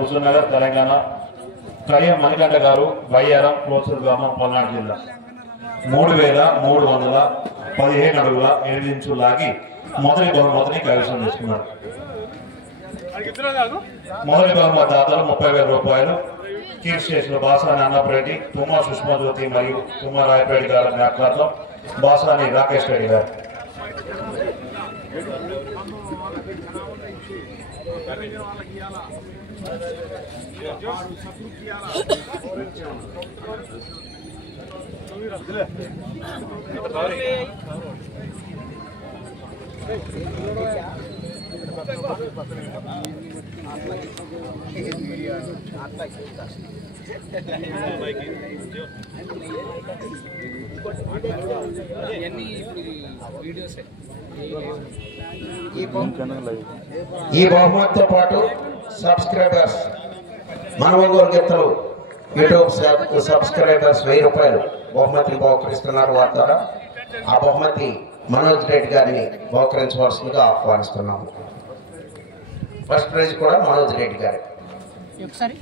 హుజూర్నగర్ తెలంగాణ. కడియం మణికంఠ గారు బయ్యారం కోసూరు గ్రామం పల్నాడు జిల్లా 3317 అడుగుల 8 ఇంచులు లాగి మొదటి బహుమతిని కైవసం చేసుకున్నారు. మొదటి బహుమతి దాతలు 30,000 రూపాయలు. కీర్తి స్టేషన్ బాసాని అన్నపరెడ్డి, తుమ్మా సుష్మాజ్యోతి మరియు తుమ్మా రాయపరెడ్డి గారి జ్ఞాపకార్థం బాసాని రాకేష్ రెడ్డి గారు. ఈ బహుమతితో పాటు సబ్స్క్రైబర్స్ మనవగోరు గీతలు యూట్యూబ్ సబ్స్క్రైబర్స్ 1000 రూపాయలు బహుమతిని బహుకరిస్తున్నారు. వారి ద్వారా ఆ బహుమతి మనోజ్ రెడ్డి గారిని బహుకరించవలసిందిగా ఆహ్వానిస్తున్నాము. ఫస్ట్ ప్రైజ్ కూడా మనోజ్ రెడ్డి గారి. ఒకసారి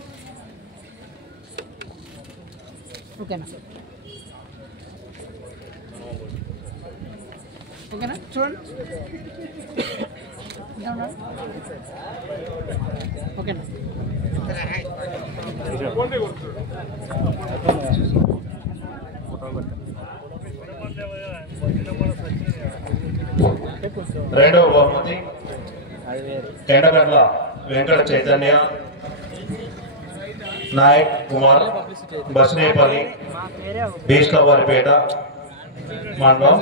ఓకేనా ఓకేనా చూడండి ఓకేనా. రెండవ బహుమతి ఎండగడ్ల వెంకట చైతన్య నాయక్ కుమార్, బస్నేపల్లి, బీస్లవారిపేట మండలం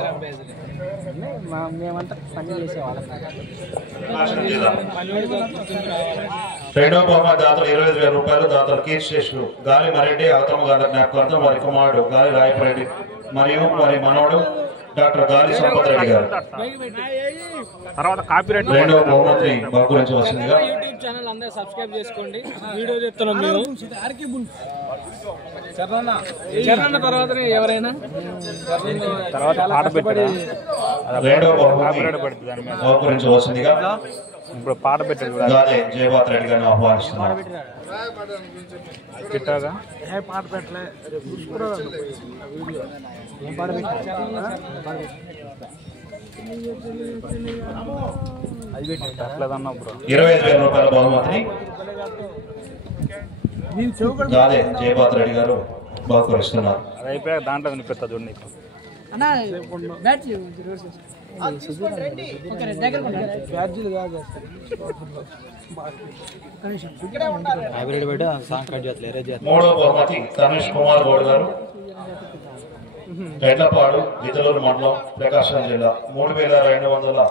రెండవ బహుమతి దాతలు 25,000 రూపాయలు. దాతలు కీర్తి స్టేషన్ గాలి మరెడ్డి అవతమ్మ గారి జ్ఞాపకార్థం వారి కుమారుడు గాలి రాయపరెడ్డి మరియు వారి మనవడు డాక్టర్ గాలి సంపత్ రెడ్డి గారు. రెండవ బహుమతిని బహుకరించవలసిందిగా యూట్యూబ్ ఛానల్ అందరూ సబ్స్క్రైబ్ చేసుకోండి. వీడియో చెప్తున్నాం మీరు చరణ్ తర్వాత ఎవరైనా రెండవ బహుమతి బహుకరించవలసిందిగా ఇప్పుడు పాట పెట్టారు గాలి జయపాత్ రెడ్డి గారిని ఆహ్వానిస్తున్నారు. పాట పెట్టలే 25,000 రూపాయల బహుమతిని గాలి జయపాత్ రెడ్డి గారు బహుకరిస్తున్నారు. అయిపోయాక దాంట్లో వినిపిస్తా చూడండి. అన్నా బ్యాటరీ బ్యాటరీలు కాదు మూడవ బహుమతి తనీష్ కుమార్ గౌడ్ గారు, రెడ్లపాడు, గిద్దలూరు మండలం, ప్రకాశం జిల్లా 3,279 అడుగుల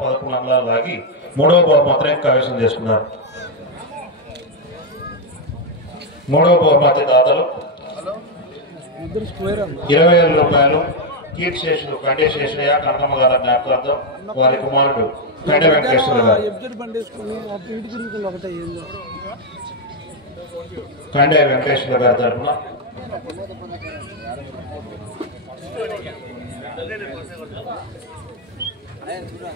11 అంగుళాలు లాగి మూడవ బహుమతిని కైవసం చేసుకున్నారు. మూడవ బహుమతి దాతలు 20,000 రూపాయలు. కీర్తి స్టేషన్ కంటే శేషయ్య కనకమ్మ గారి జ్ఞాపకార్థం వారి కుమారుడు కంటే వెంకటేశ్వర గారు. కండే వెంకటేశ్వర గారి తరఫున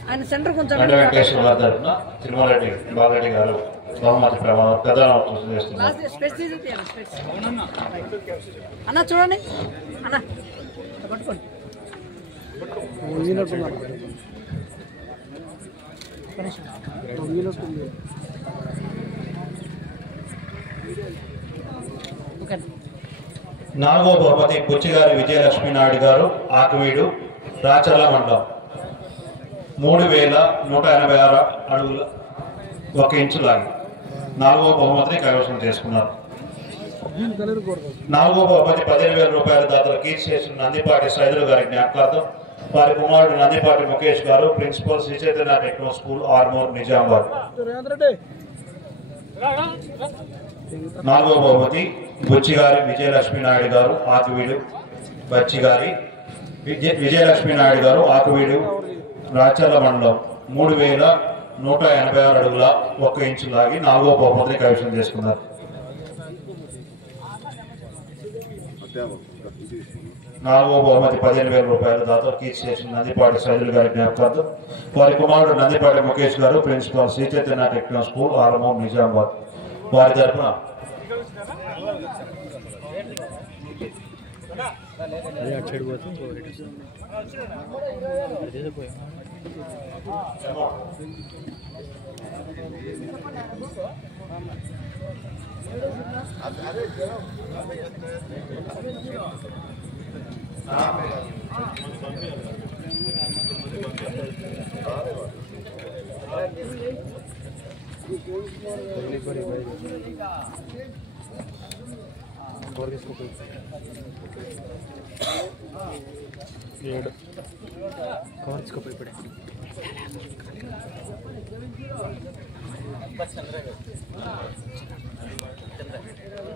ఆయన సెంటర్ కొంచెం కండే వెంకటేశ్వర గారి తరఫున తిరుమలరెడ్డి బాలరెడ్డి గారు బహుమతి ప్రధాన చేస్తున్నారు. అన్న చూడండి అన్న పట్టుకోండి. నాలుగో బహుమతి బుచ్చిగారి విజయలక్ష్మి నాయుడు గారు, ఆకువీడు, రాచర్ల మండలం 3,186 అడుగుల 1 ఇంచు లాగి నాలుగో బహుమతిని కైవసం చేసుకున్నారు. నాలుగో బహుమతి 15,000 రూపాయల దాతలు కీర్తి స్టేషన్ నందిపాటి సైదులు గారి జ్ఞాపకార్థం వారి కుమారుడు Nandipati Mukesh garu, principal Sri Chaitanya techno school, Armoor, Nizamabad. నాలుగో బహుమతి బుచ్చిగారి విజయలక్ష్మి నాయుడు గారు, ఆకువీడు, బచ్చిగారి విజయలక్ష్మి నాయుడు గారు, ఆకువీడు, రాచర్ల మండలం 3,186 అడుగుల 1 ఇంచు లాగి నాలుగో బహుమతిని కైవసం చేసుకున్నారు. నాలుగో బహుమతి 15,000 రూపాయల దాతలు కీర్తి స్టేషన్ నందిపాటి సైదులు గారి జ్ఞాపకార్థం వారి కుమారుడు Nandipati Mukesh garu, principal Sri Chaitanya techno school, Armoor, Nizamabad. వారి తరఫున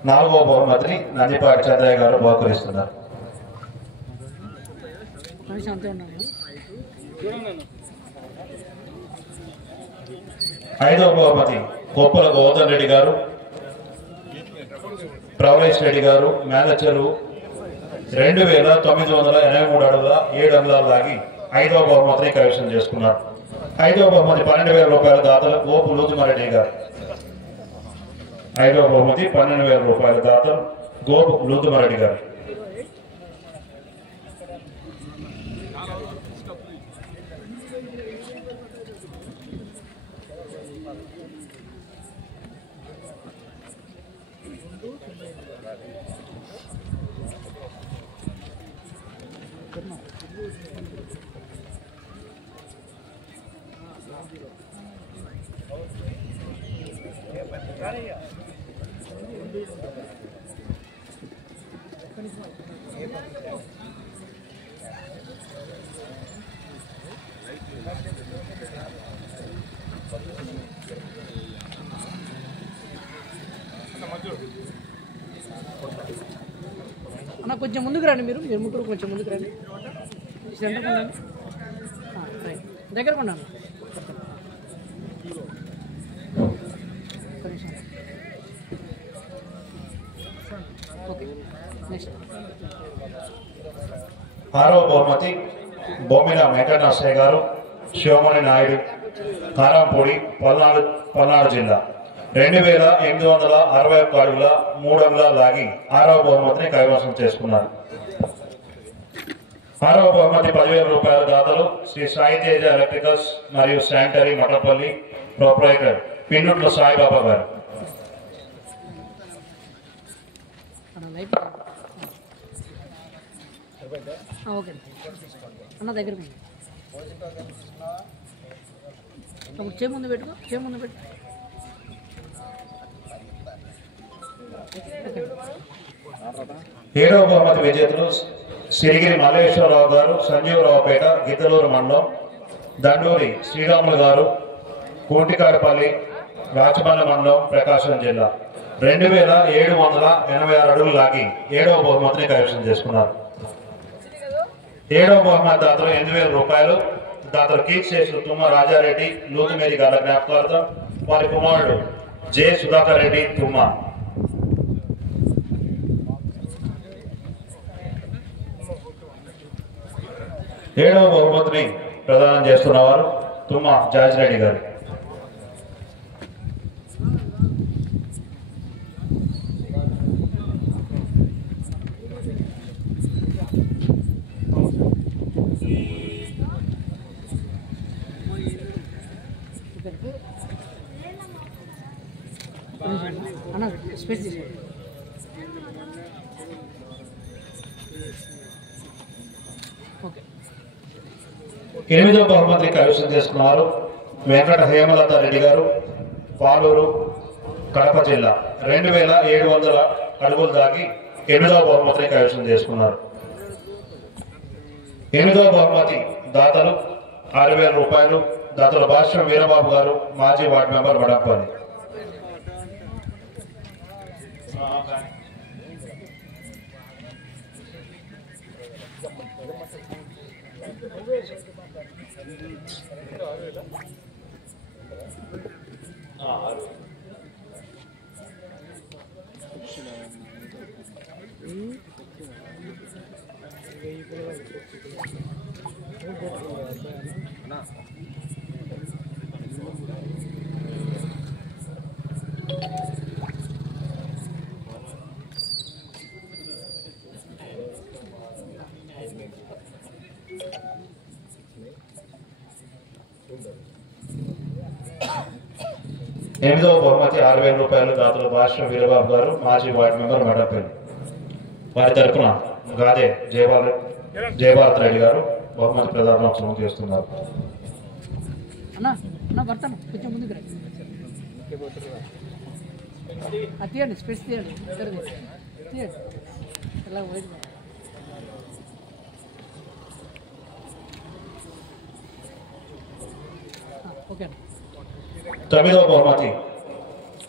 నాలుగో బహుమతిని నందిపాటి చంద్రయ్య గారు బహుకరిస్తున్నారు. ఐదవ బహుమతి కొప్పల గోవర్ధన్ రెడ్డి గారు, ప్రవలేష్ రెడ్డి గారు మేలచెరు 2983 అడుగుల 7 అంగుళాలు లాగి ఐదవ బహుమతిని కైవసం చేసుకున్నారు. ఐదవ బహుమతి 12,000 రూపాయల దాతలు గోపు లూతుమారెడ్డి గారు. ఐదవ బహుమతి 12,000 రూపాయల దాతలు గోపు లూతుమారెడ్డి గారు. అన్న కొంచెం ముందుకు రండి, మీరు ముగ్గురు కొంచెం ముందుకు రండి, సెంటర్కి ఉండండి, దగ్గరకు ఉండండి. ఆరవ బహుమతి బొమ్మిన వెంకటనరసయ్య గారు, శివమణి నాయుడు, కారంపూడి, పల్నాడు జిల్లా 2,861 అడుగుల 3 అంగుళాలు లాగి ఆరవ బహుమతిని కైవసం చేసుకున్నారు. ఆరవ బహుమతి 10,000 రూపాయల దాతలు శ్రీ సాయి తేజ ఎలక్ట్రికల్స్ మరియు శానిటరీ మఠపల్లి ప్రొపరైటర్ పిన్నుట్ల సాయిబాబా గారు. ఓకే అన్న దగ్గర చే ముందు పెట్టుకో, చే ముందు పెట్టు. ఏడవ బహుమతి విజేతలు సిరిగిరి మల్లేశ్వరరావు గారు, సంజీవరావుపేట, గిద్దలూరు మండలం, దండూరి శ్రీరాములు గారు, కోటికాడపల్లి, రాచమల్లి మండలం, ప్రకాశం జిల్లా 2,786 అడుగులు లాగి ఏడవ బహుమతిని కైవసం చేసుకున్నారు. ఏడవ బహుమతి దాతలు 8,000 రూపాయలు దాతలు కీర్తిశేషులు తుమ్మ రాజారెడ్డి, లూతుమేరి గాల జ్ఞాపకార్థం వారి కుమారుడు జె సుధాకర్ రెడ్డి తుమ్మ. ఏడవ బహుమతిని ప్రదానం చేస్తున్నవారు తుమ్మ జార్జ్ రెడ్డి గారు. అన్న స్పేస్ తీసుకో. ఓకే. ఎనిమిదవ బహుమతిని కైవసం చేసుకున్నారు వెంకట హేమలత రెడ్డి గారు, పాలూరు, కడప జిల్లా 2,700 అడుగులు దాగి 8వ బహుమతిని కైవసం చేసుకున్నారు. 8వ బహుమతి దాతలు 6,000 రూపాయలు దాతల భాష్యం వీరబాబు గారు, మాజీ వార్డు మెంబర్ వడపల్లి. 8వ బహుమతి 6,000 రూపాయలు దాతలు భాష వీరబాబు గారు మాజీ వార్డు మెంబర్ మడపల్లి. వారి తరపున గాదే జయభారత్ రెడ్డి గారు బహుమతి ప్రదానోత్సవం చేస్తున్నారు. అన్నా అన్న భర్తను కొంచెం ముందుకు రండి. అది తీయండి, స్పేస్ తీయండి, ఇద్దరు తీయండి. ఎలా వైట్ ఓకే. 9వ బహుమతి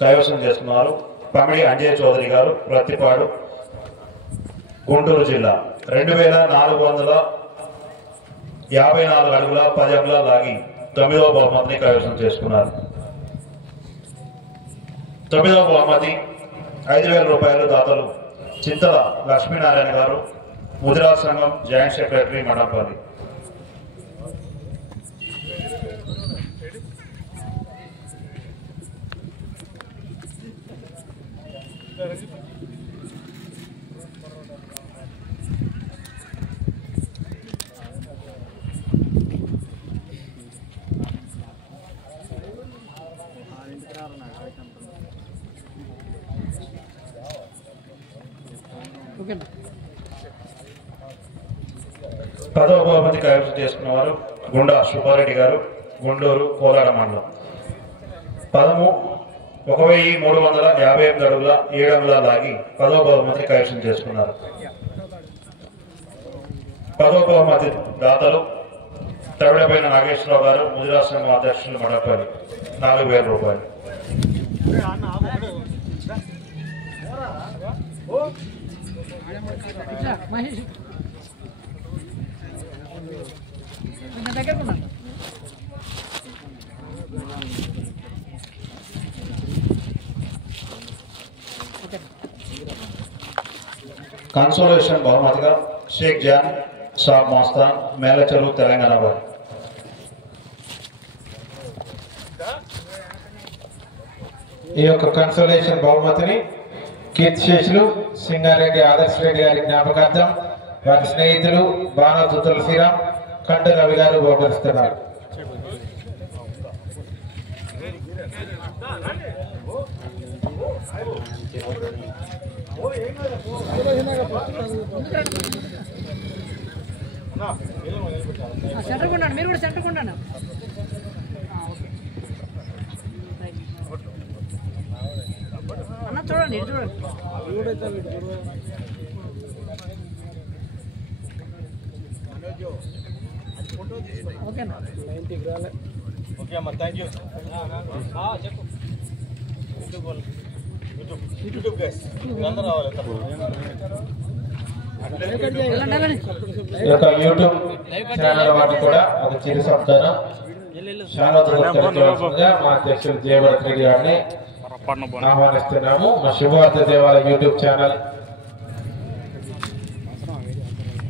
కైవసం చేస్తున్నారు పమిడి అంజయ్ చౌదరి గారు ప్రత్తిపాడు గుంటూరు జిల్లా. 2454 అడుగుల 10 అంగుళాలు లాగి 9వ బహుమతిని కైవసం చేసుకున్నారు. 9వ బహుమతి 5,000 రూపాయలు దాతలు చింతల లక్ష్మీనారాయణ గారు ముదిరాజ్ సంఘం జాయింట్ సెక్రటరీ మడపల్లి. ఓకే. 10వ బహుమతి కైవసం చేసుకున్న వారు గుండా సుబ్బారెడ్డి గారు గుంటూరు కోలాడ మండలం. 1,358 అడుగుల 7 అంగుళాలు లాగి 10వ బహుమతి కైవసం చేసుకున్నారు. 10వ బహుమతి దాతలు తవిడపైన నాగేశ్వరరావు గారు ముదిరాజ్ సంఘం అధ్యక్షులు మడపల్లి 4,000 రూపాయలు. ఇట్లా మహేష్ కొంచెం దగ్గరకు ఉన్నాను. ఓకే. కన్సోలేషన్ బహుమతిగా షేక్ జాన్ సాబ్ మస్తాన్ మేలచెరువు తెలంగాణ వారు. ఈ యొక్క కన్సోలేషన్ బహుమతిని కీర్తిశేషులు సింగారెడ్డి ఆదర్శ రెడ్డి గారి జ్ఞాపకార్థం వారి స్నేహితులు బాణోతు తులసిరామ్ కంట రవి గారు బహుకరిస్తున్నారు. సెంటర్ కొండండి, మీరు కూడా సెంటర్ కొండండి. అన్న చూడండి, ఇటు చూడండి. ఓకేనా? వెళ్ళండి. ఈ యొక్క యూట్యూబ్ ఛానల్ వాటిని కూడా ఒక చిరు సంతానం చాలా దూరంగా మా అధ్యక్షులు జయభరత్ రెడ్డి గారిని ఆహ్వానిస్తున్నాము. మా శుభవార్త దేవాలయ యూట్యూబ్ ఛానల్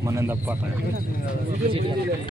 మన